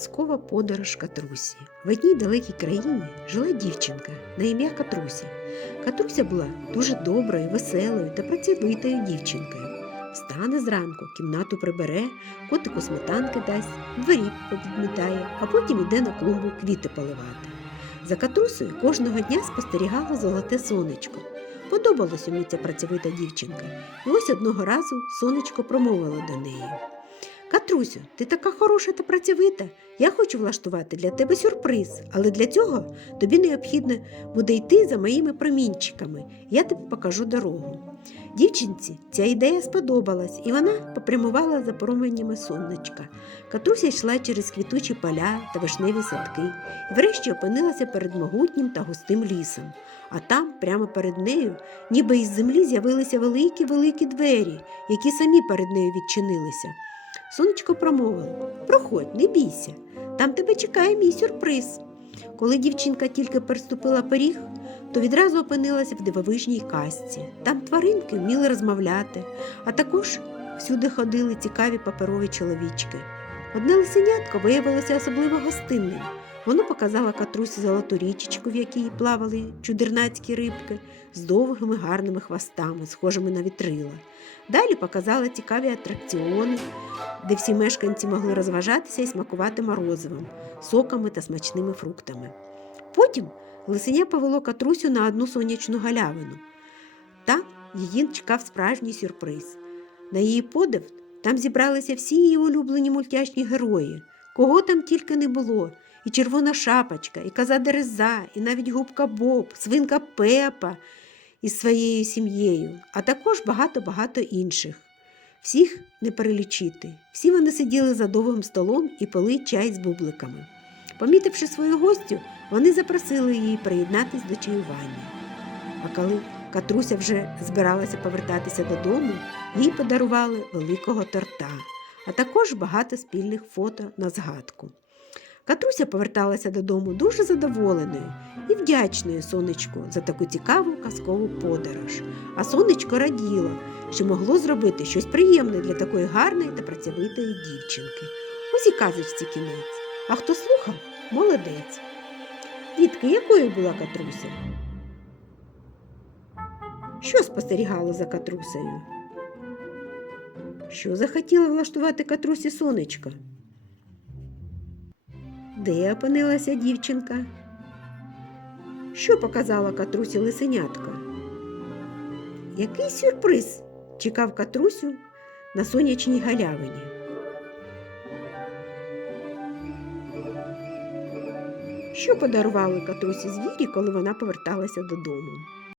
Казкова подорож Катрусі. В одній далекій країні жила дівчинка на ім'я Катруся. Катруся була дуже доброю, веселою та працьовитою дівчинкою. Встане зранку, кімнату прибере, котику сметанки дасть, дворі попідмітає, а потім іде на клумбу квіти поливати. За Катрусею кожного дня спостерігало золоте сонечко. Подобалась йому ця працьовита дівчинка, і ось одного разу сонечко промовило до неї. Катрусю, ти така хороша та працьовита. Я хочу влаштувати для тебе сюрприз, але для цього тобі необхідно буде йти за моїми промінчиками. Я тобі покажу дорогу. Дівчинці ця ідея сподобалась, і вона попрямувала за променями сонечка. Катруся йшла через квітучі поля та вишневі садки, і врешті опинилася перед могутнім та густим лісом. А там, прямо перед нею, ніби із землі з'явилися великі великі двері, які самі перед нею відчинилися. Сонечко промовило Проходь, не бійся, там тебе чекає мій сюрприз. Коли дівчинка тільки переступила поріг, то відразу опинилася в дивовижній казці. Там тваринки вміли розмовляти, а також всюди ходили цікаві паперові чоловічки. Одне лисенятко виявилося особливо гостинним. Воно показало катрусі золоту річечку, в якій плавали чудернацькі рибки з довгими гарними хвостами, схожими на вітрила. Далі показала цікаві атракціони, де всі мешканці могли розважатися і смакувати морозивом, соками та смачними фруктами. Потім лисеня повело катрусю на одну сонячну галявину. Там її чекав справжній сюрприз. На її подив там зібралися всі її улюблені мультяшні герої, кого там тільки не було. І червона шапочка, і коза Дереза, і навіть губка Боб, свинка Пепа із своєю сім'єю, а також багато-багато інших. Всіх не перелічити. Всі вони сиділи за довгим столом і пили чай з бубликами. Помітивши свою гостю, вони запросили її приєднатись до чаювання. А коли Катруся вже збиралася повертатися додому, їй подарували великого торта, а також багато спільних фото на згадку. Катруся поверталася додому дуже задоволеною і вдячною сонечку за таку цікаву казкову подорож. А сонечко раділо, що могло зробити щось приємне для такої гарної та працьовитої дівчинки. Ось і казочці кінець. А хто слухав, молодець. Дітки, якою була Катруся? Що спостерігало за Катрусею? Що захотіла влаштувати Катрусі сонечко? Де опинилася дівчинка? Що показала Катрусі лисенятка? Який сюрприз чекав Катрусю на сонячній галявині? Що подарували Катрусі звірі, коли вона поверталася додому?